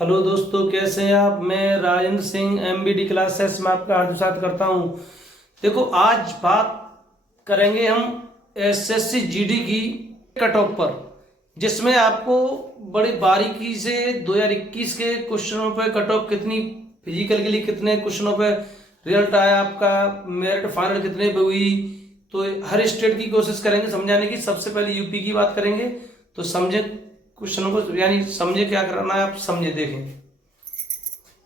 Hello दोस्तों, कैसे हैं आप। मैं राजेंद्र सिंह एमबीडी क्लासेस में आपका हार्दिक स्वागत करता हूं। देखो, आज बात करेंगे हम एसएससी जीडी की कट ऑफ पर, जिसमें आपको बड़ी बारीकी से 2021 के क्वेश्चनों पर कट ऑफ कितनी, फिजिकल के लिए कितने क्वेश्चनों पर रिजल्ट आया, आपका मेरिट फाइनल कितने पे हुई, तो हर स्टेट की कोशिश करेंगे समझाने की। सबसे पहले यूपी की बात करेंगे, तो समझे क्वेश्चनों को, यानी समझे क्या करना है, आप समझे देखें।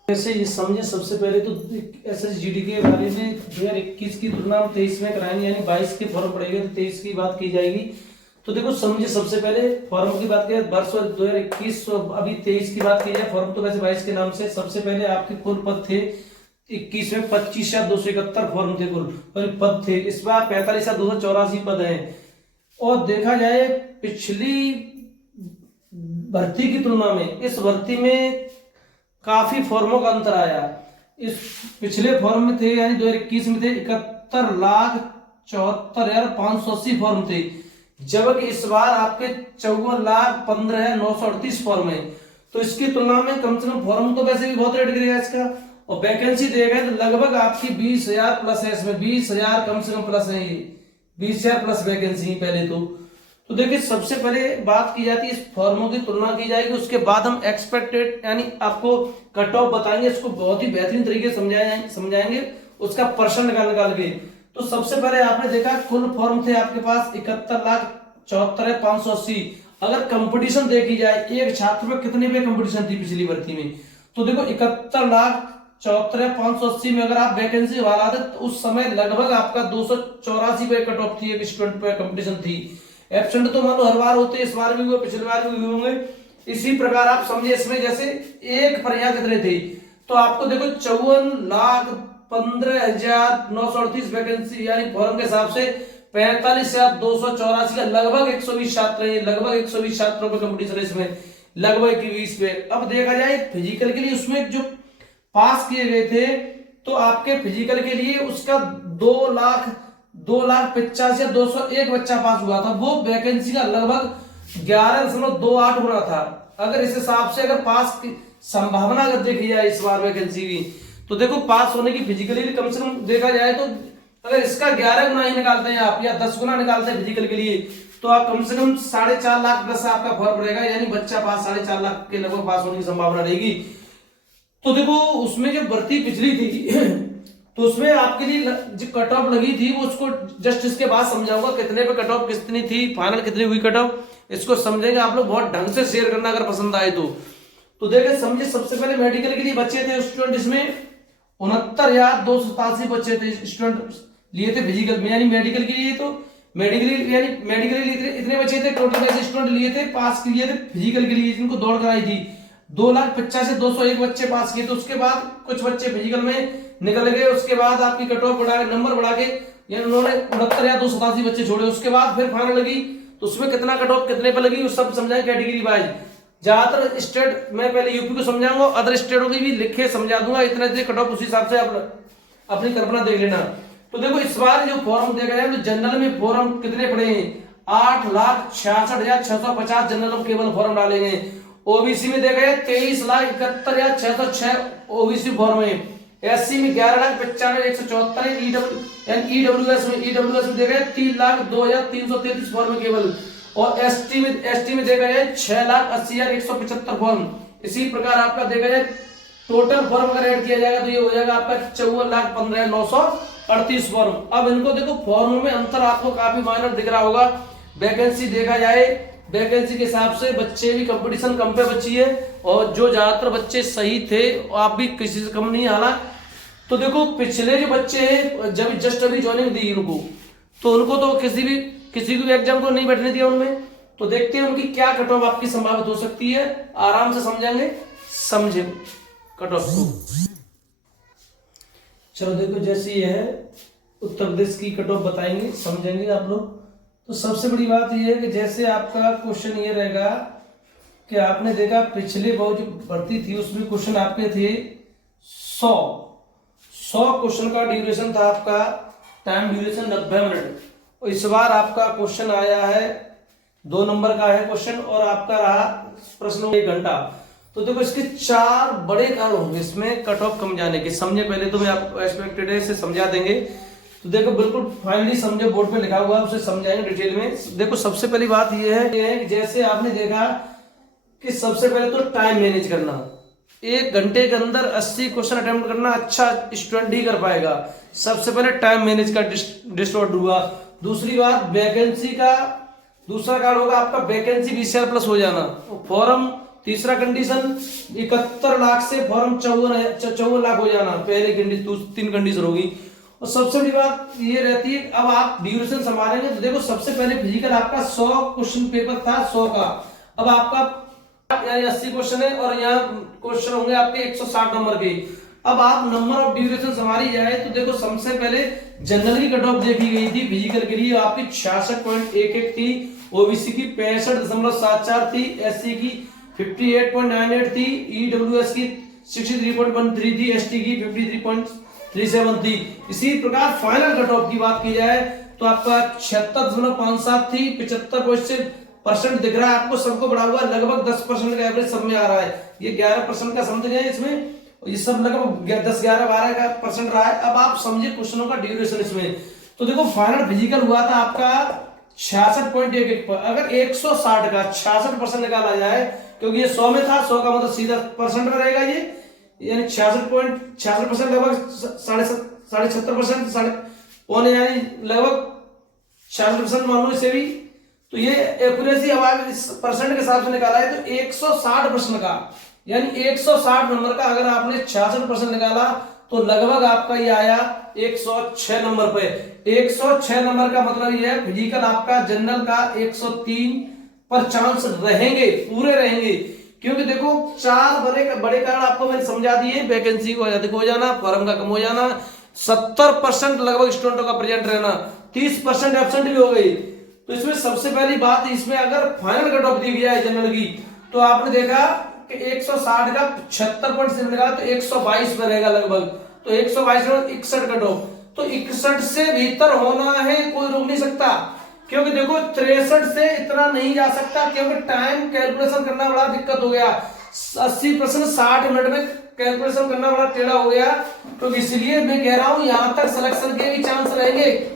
जैसे ये समझे, सबसे पहले तो एसएसजीडी के बारे में 2021 की तुलना हम 23 में कराएंगे, यानी 22 के फॉर्म पड़ेगा तो 23 की बात की जाएगी। तो देखो समझे, सबसे पहले फॉर्म की बात करें, वर्ष 2021 अभी 23 की बात की जाए, फॉर्म तो वैसे 22 के नाम से। सबसे पहले आपके कुल पद थे 21 में 25,271 फॉर्म थे कुल पद थे। इस बार 45,284 पद हैं। और देखा जाए पिछली भर्ती की तुलना में इस भर्ती में काफी फॉर्मों का अंतर आया। इस पिछले फॉर्म में थे, यानी 2021 में थे 71,74,580 फॉर्म थे, जबकि इस बार आपके 54,15,938 फॉर्म है। तो इसकी तुलना में कम से कम फॉर्म तो वैसे भी बहुत रेट गिरेगा इसका, और वैकेंसी देगा तो लगभग आपकी 20,000 प्लस है। इसमें 20,000 कम से कम प्लस है, ये 20,000 प्लस वैकेंसी पहले तो देखिए, सबसे पहले बात की जाती है इस फॉर्मों की तुलना की जाएगी, उसके बाद हम एक्सपेक्टेड यानी आपको कट ऑफ बताएंगे, इसको बहुत ही बेहतरीन तरीके से समझाएंगे उसका पर्सन निकाल के। तो सबसे पहले आपने देखा कुल फॉर्म थे आपके पास 71,74,580। अगर कंपटीशन देखी जाए एक छात्र पे कितने पे कंपटीशन थी पिछली भर्ती में, तो देखो 71,74,580 में अगर आप वैकेंसी वाला थे तो उस समय लगभग आपका 284 पे कट ऑफ थी, एक स्टूडेंट पे कंपटीशन थी। एब्सेंट तो मान लो हर बार होते, इस बार भी हुए, पिछले बार भी होंगे। इसी प्रकार आप समझे इसमें जैसे एक पर यहाँ कितने थे, तो आपको देखो 54,15,938 वैकेंसी, यानी फॉर्म के हिसाब से 45,284 का लगभग 120 छात्र है, लगभग 120 छात्रों पर कंपटीशन है इसमें, लगभग 21 पे। अब देखा जाए फिजिकल के लिए, उसमें जो पास किए गए थे, तो आपके फिजिकल के लिए उसका 2,85,201 बच्चा पास हुआ था। वो वैकेंसी का लगभग 11.28 गुना था। अगर इस हिसाब से अगर पास की संभावना अगर देखी जाए इस बार वैकेंसी की, तो देखो पास होने की फिजिकली कम से कम देखा जाए तो अगर इसका 11 गुना ही निकालते हैं आप, या 10 गुना निकालते हैं फिजिकल के लिए, तो आप कम से कम 4.5 लाख प्लस आपका फॉर्म रहेगा, यानी बच्चा पास 4.5 लाख के लगभग पास होने की संभावना रहेगी। तो देखो उसमें जो भर्ती पिछली थी तो उसमें आपके लिए जो कट ऑफ लगी थी वो उसको जस्ट इसके बाद समझाऊंगा, कितने पे कट ऑफ कितनी थी, फाइनल कितनी हुई कट ऑफ, इसको समझेंगे आप लोग। बहुत ढंग से शेयर करना अगर पसंद आए तो देखें समझे, सबसे पहले मेडिकल के लिए बच्चे थे स्टूडेंट, इसमें 69,287 बच्चे थे स्टूडेंट लिए थे फिजिकल में, यानी मेडिकल के लिए। तो मेडिकल इतने बच्चे थे टोटल, ऐसे स्टूडेंट लिए थे पास के लिए थे फिजिकल के लिए, जिनको दौड़ कराई थी 2,85,201 बच्चे पास किए। तो उसके बाद कुछ बच्चे फिजिकल में निकल गए, उसके बाद आपकी कट ऑफ बढ़ा नंबर बढ़ा के, यानी उन्होंने 69,287 बच्चे छोड़े। उसके बाद फिर फाइनल लगी, तो उसमें कितना कट ऑफ कितने पे लगी, वो सब समझाएं कैटेगरी वाइज। ज्यादातर स्टेट में पहले यूपी को समझाऊंगा, अदर स्टेटों की भी लिखे समझा दूंगा, इतना कट ऑफ उस हिसाब से आप अपनी कल्पना देख लेना। तो देखो इस बार जो फॉर्म देखा जाए तो जनरल में फॉर्म कितने पड़े हैं, 8,66,650 जनरल में केवल फॉर्म डाले गए। ओबीसी में देखा जाए 23,71,606 ओबीसी फॉर्म है। एससी में 11,95,174 ईडब्ल्यूएस में देखा जाए 3,02,333 फॉर्म केवल। और एसटी में देखा जाए 6,80,175 फॉर्म। इसी प्रकार आपका देखा जाए टोटल फॉर्म अगर ऐड किया जाएगा तो ये हो जाएगा आपका 54,15,938 फॉर्म। अब इनको देखो फॉर्मों में अंतर आपको काफी माइनर दिख रहा होगा। वैकेंसी देखा जाए, वैकेंसी के हिसाब से बच्चे भी कंपटीशन कम पे बची है, और जो ज्यादातर बच्चे सही थे आप भी किसी से कम नहीं आना। तो देखो पिछले जो बच्चे हैं जब जस्ट अभी ज्वाइनिंग दी उनको, तो उनको तो किसी को भी एग्जाम को नहीं बैठने दिया उनमें। तो देखते हैं उनकी क्या कट ऑफ आपकी संभावित हो सकती है, आराम से समझेंगे, समझे कट ऑफ को। चलो देखो, जैसे ये है उत्तर प्रदेश की कट ऑफ बताएंगे, समझेंगे आप लोग। तो सबसे बड़ी बात यह है कि जैसे आपका क्वेश्चन ये रहेगा कि आपने देखा पिछले बहुत जो भर्ती थी उसमें क्वेश्चन आपके थे 100 क्वेश्चन का ड्यूरेशन था आपका, टाइम ड्यूरेशन 90 मिनट। और इस बार आपका क्वेश्चन आया है 2 नंबर का है क्वेश्चन, और आपका रहा प्रश्न 1 घंटा। तो देखो इसके 4 बड़े कारण होंगे इसमें कट ऑफ कम जाने के। समझे पहले तो मैं आपको एक्सपेक्टेड है से समझा देंगे। तो देखो बिल्कुल फाइनली समझे, बोर्ड पे लिखा हुआ है उसे समझाएंगे डिटेल में। देखो सबसे पहली बात ये है कि जैसे आपने देखा कि सबसे पहले तो टाइम मैनेज करना। 1 घंटे के अंदर 80 क्वेश्चन अटेम्प्ट करना अच्छा स्टूडेंट ही कर पाएगा। सबसे पहले टाइम मैनेज का डिस्टॉर्ट हुआ। दूसरी बात वैकेंसी का दूसरा कारण होगा आपका वैकेंसी VCR प्लस हो जाना। फॉर्म तीसरा कंडीशन 71 लाख से फॉर्म 54 लाख हो जाना, पहले कंडीशन 3 कंडीशन होगी। और सबसे बड़ी बात ये रहती है अब आप ड्यूरेशन संभालेंगे तो देखो सबसे पहले फिजिकल आपका 100 क्वेश्चन पेपर था 100 का, अब आपका 80 क्वेश्चन है और यहाँ क्वेश्चन होंगे आपके 160 नंबर के। अब आप नंबर ऑफ ड्यूरेशन संभाली जाए तो देखो सबसे पहले जनरल की कट ऑफ देखी गई थी फिजिकल के लिए आपकी 66.11 थी, ओबीसी की 65.74 थी, एससी की 58.98 थी, ईडब्ल्यूएस की 63.13 थी, एसटी की 53.37 थी। इसी प्रकार फाइनल कट ऑफ की बात की जाए तो आपका 76.57 थी, 75% दिख रहा है आपको, सबको बढ़ा हुआ लगभग 10% का एवरेज सब में आ रहा है। ये 11% का समझ गए इसमें, ये सब लगभग 10, 11, 12 का परसेंट रहा है। अब आप समझिए क्वेश्चनों का ड्यूरेशन इसमें। तो देखो फाइनल फिजिकल हुआ था आपका 66.11 पर, अगर 160 का 66% निकाला जाए क्योंकि ये 100 में था, 100 का मतलब सीधा परसेंट में रहेगा ये, यानी 66% लगभग 76%, पौने यानी लगभग 66% मान लो इसे भी। तो ये एक्यूरेसी अब आप इस परसेंट के हिसाब से निकाला है तो 160% का, यानी 160 नंबर का अगर आपने 66% निकाला तो लगभग आपका ये आया 106 नंबर पे। 106 नंबर का मतलब ये है फिजिकल आपका जनरल का 103 पर चांस रहेंगे, पूरे रहेंगे। क्योंकि देखो 4 बड़े कारण आपको मैंने समझा दिए, वैकेंसी को अधिक हो जाना, फॉर्म का कम हो जाना, 70% लगभग स्टूडेंटों का प्रेजेंट रहना, 30% एब्सेंट भी हो गई। तो इसमें सबसे पहली बात, इसमें अगर फाइनल कट ऑफ दी गया है जनरल की तो आपने देखा कि 160 का 76% लगा तो 122 में रहेगा लगभग, तो 122 में 61 कट ऑफ, तो 61 से भीतर होना है, कोई रोक नहीं सकता। क्योंकि देखो 63 से इतना नहीं जा सकता क्योंकि टाइम कैलकुलेशन करना बड़ा दिक्कत हो गया, 80% 60 मिनट में कैलकुलेशन करना बड़ा टेढ़ा हो गया। तो इसलिए मैं कह रहा हूं यहां तक सिलेक्शन के भी चांस रहेंगे,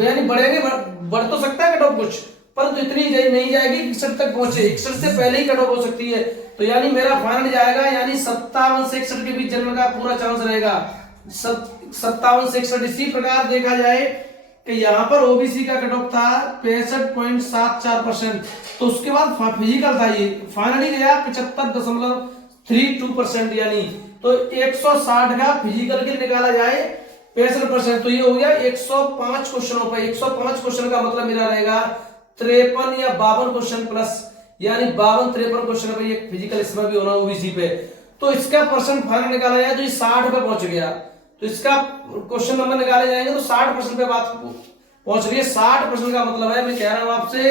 यानी बढ़ेंगे, बढ़ तो सकता है कट ऑफ कुछ, परंतु इतनी नहीं जाएगी 61 तक पहुंचे, 61 से पहले ही कट ऑफ हो सकती है। तो यानी मेरा फाइनल जाएगा यानी 57 से 61 के बीच जनरल का पूरा चांस रहेगा, 57 से 61। इसी प्रकार देखा जाए कि यहाँ पर ओबीसी का कट ऑफ था 65.74%, तो उसके बाद फिजिकल था ये फाइनली गया 75.32%, यानी तो 160 का फिजिकल के निकाला जाए 65%, तो ये हो गया 105 क्वेश्चनों पर। 105 क्वेश्चन का मतलब मेरा रहेगा 53 या 52 क्वेश्चन प्लस, यानी 52-53 क्वेश्चन पे ये फिजिकल इसमें भी होना ओबीसी पे। तो इसका परसेंट फाइनल निकाला जाए तो ये 60 पे पहुंच गया, तो इसका क्वेश्चन नंबर निकाले जाएंगे तो 60% पे बात पहुंच रही है। 60% का मतलब है, मैं कह रहा हूं आपसे,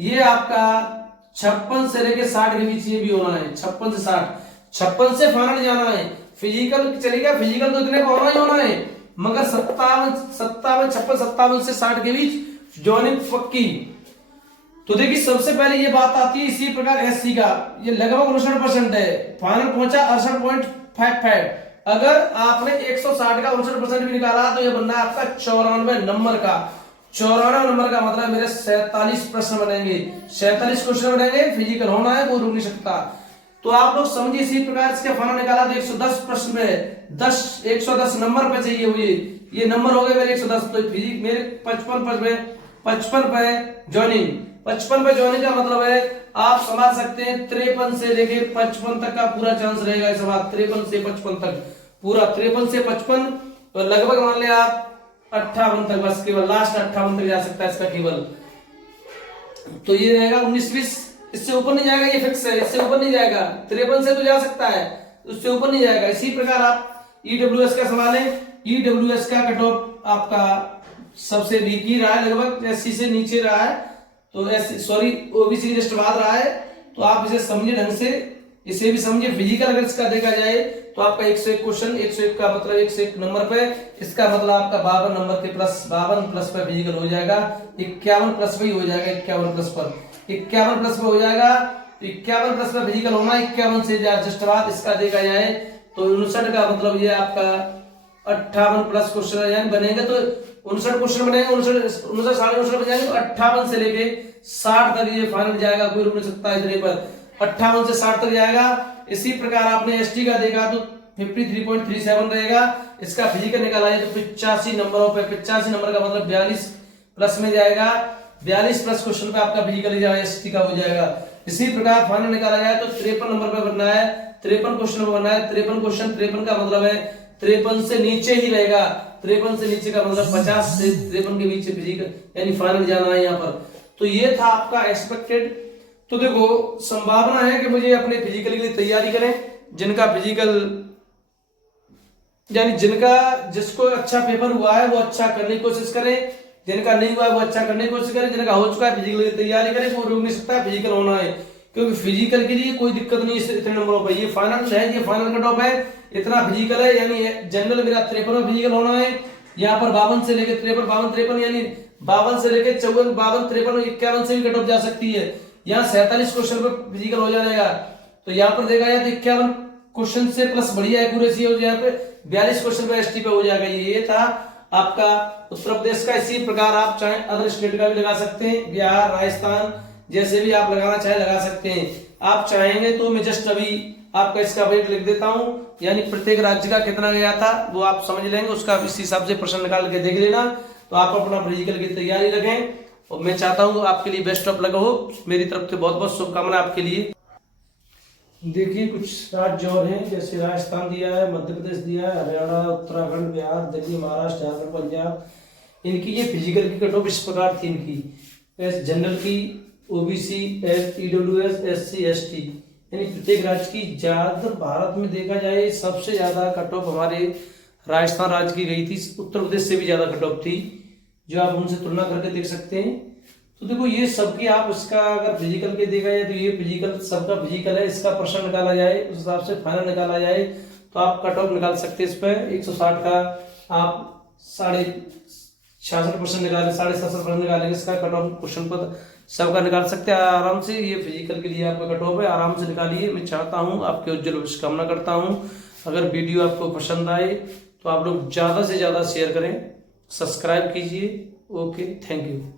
ये आपका 56 से लेके 60 के बीच ये भी होना है, 56 से 60, 56 से फाइनल जाना है। फिजिकल चलेगा, फिजिकल तो इतने का होना ही होना है, मगर 57 से 60 के बीच जॉइनिंग पक्की। तो देखिए सबसे पहले ये बात आती है। इसी प्रकार एससी का ये लगभग 59% है, फाइनल पहुंचा 68.55। अगर आपने 160 का 59% भी निकाला तो ये बनना है आपका 94 नंबर का। 94 नंबर का मतलब मेरे 47 प्रश्न बनेंगे, 47 क्वेश्चन बनेंगे, फिजिकल होना है, वो रुक नहीं सकता। तो आप लोग समझिए इसी प्रकार इसका फाइनल निकाला तो 110 प्रश्न पे 110 नंबर पे चाहिए हुए, ये नंबर हो गए मेरे 110, तो फिजिक मेरे 55 पे ज्वाइनिंग, 55 पे ज्वाइनिंग का मतलब है आप समझ सकते हैं 53 से लेके 55 तक का पूरा चांस रहेगा। इस बात 53 से 55 तक पूरा, 53 से 55 तो लगभग मान लिया आप 58 तक, बस केवल लास्ट 58 तक जा सकता है इसका केवल। तो ये रहेगा 19-20, इससे ऊपर नहीं जाएगा, ये फिक्स है, इससे ऊपर नहीं जाएगा। 53 से तो जा सकता है, उससे ऊपर नहीं जाएगा। इसी प्रकार आप ईडब्ल्यूएस का सवाल है, ईडब्ल्यूएस का कट ऑफ आपका सबसे वीक ही रहा है, लगभग एससी से नीचे रहा है, तो एससी सॉरी ओबीसी जस्ट बाद रहा है। तो आप इसे समझिए ढंग से, इसे भी समझिए। फिजिकल अगर इसका देखा जाए तो आपका 101 क्वेश्चन, 101 का मतलब 101 नंबर पे, इसका मतलब आपका 52 नंबर के प्लस 52 प्लस पर फिजिकल हो जाएगा, 51 प्लस पे ही हो जाएगा, 51 प्लस पर 51 प्लस पे हो जाएगा। तो 51 प्लस का फिजिकल होना 51 से जस्ट बाद इसका देखा जाए तो 59 का मतलब ये आपका 58 प्लस क्वेश्चन यानी बनेंगे तो 59 क्वेश्चन बनेंगे, 59 साढ़े 59 बन जाएंगे तो 58 से लेके 60 तक ये फाइनल जाएगा, कोई रुक नहीं सकता इतने पर 58 से 60 तक जाएगा। इसी प्रकार आपने एसटी का देखा तो 53.37 रहेगा, इसका फिजिकल निकाला है तो 85 नंबरों पे 85 नंबर का मतलब 42 प्लस में जाएगा, 42 प्लस क्वेश्चन पे आपका फिजिकल एसटी का हो जाएगा। इसी प्रकार फाइनल निकाला जाए तो 53 नंबर पे बनना है, 53 क्वेश्चन पे बनना है, 53 क्वेश्चन 53 का मतलब है 53 से नीचे ही रहेगा, 53 से नीचे का मतलब 50 से 53 के बीच फिजिकल यानी फाइनल जाना है यहाँ पर। तो ये था आपका एक्सपेक्टेड। तो देखो संभावना है कि मुझे अपने फिजिकल के लिए तैयारी करें, जिनका फिजिकल यानी जिनका जिसको अच्छा पेपर हुआ है वो अच्छा करने की कोशिश करें, जिनका नहीं हुआ है वो अच्छा करने की कोशिश करें, जिनका हो चुका है फिजिकल की तैयारी करें, वो रुक नहीं सकता फिजिकल होना है, क्योंकि फिजिकल के लिए कोई दिक्कत नहीं है इतने नंबरों पर। ये फाइनल है, ये फाइनल कट ऑफ है, इतना फिजिकल है यानी जनरल मेरा 53 फिजिकल होना है, यहाँ पर 52 से लेकर 53 53 यानी 52 से लेकर 54 52 53 51 से भी कट ऑफ जा सकती है। यहाँ 47 क्वेश्चन पर फिजिकल हो जाएगा, तो यहाँ पर देखा जाए तो 51 क्वेश्चन से प्लस बढ़िया एक्यूरेसी है, यहाँ पे 42 क्वेश्चन पे एसटी पे हो जाएगा। ये था आपका उत्तर प्रदेश का। इसी प्रकार आप चाहे अदर स्टेट का भी लगा सकते हैं, बिहार राजस्थान जैसे भी आप लगाना चाहे लगा सकते हैं। आप चाहेंगे तो मैं जस्ट अभी आपका इसका वेट लिख देता हूं, यानी प्रत्येक राज्य का कितना गया था वो आप समझ लेंगे, उसका इस हिसाब से प्रश्न निकाल के देख लेना। तो आप अपना फिजिकल की तैयारी रखें और मैं चाहता हूँ आपके लिए बेस्ट ऑफ लक हो। मेरी तरफ से बहुत बहुत शुभकामनाएं आपके लिए। देखिए कुछ राज्य और हैं, जैसे राजस्थान दिया है, मध्य प्रदेश दिया है, हरियाणा, उत्तराखंड, बिहार, दिल्ली, महाराष्ट्र, झारखंड, पंजाब, इनकी ये फिजिकल की कट ऑफ इस प्रकार थी। इनकी जनरल की, ओबीसी, ईडब्ल्यूएस, एससी, एसटी यानी प्रत्येक राज्य की ज्यादा भारत में देखा जाए सबसे ज्यादा कट ऑफ हमारे राजस्थान राज्य की गई थी, उत्तर प्रदेश से भी ज्यादा कट ऑफ थी, जो आप उनसे तुलना करके देख सकते हैं। तो देखो ये सबकी आप इसका अगर फिजिकल के देखा जाए तो ये फिजिकल सबका फिजिकल है, इसका प्रश्न निकाला जाए उस हिसाब से फाइनल निकाला जाए तो आप कट ऑफ निकाल सकते हैं। इस पर 160 का आप 66% निकालें, 67% निकालेंगे, इसका कट ऑफ क्वेश्चन पर सबका निकाल सकते हैं आराम से। ये फिजिकल के लिए आपका कट ऑफ है, आराम से निकालिए। मैं चाहता हूँ आपके उज्जवल भविष्य कामना करता हूँ। अगर वीडियो आपको पसंद आए तो आप लोग ज़्यादा से ज़्यादा शेयर करें, सब्सक्राइब कीजिए। Okay, thank you.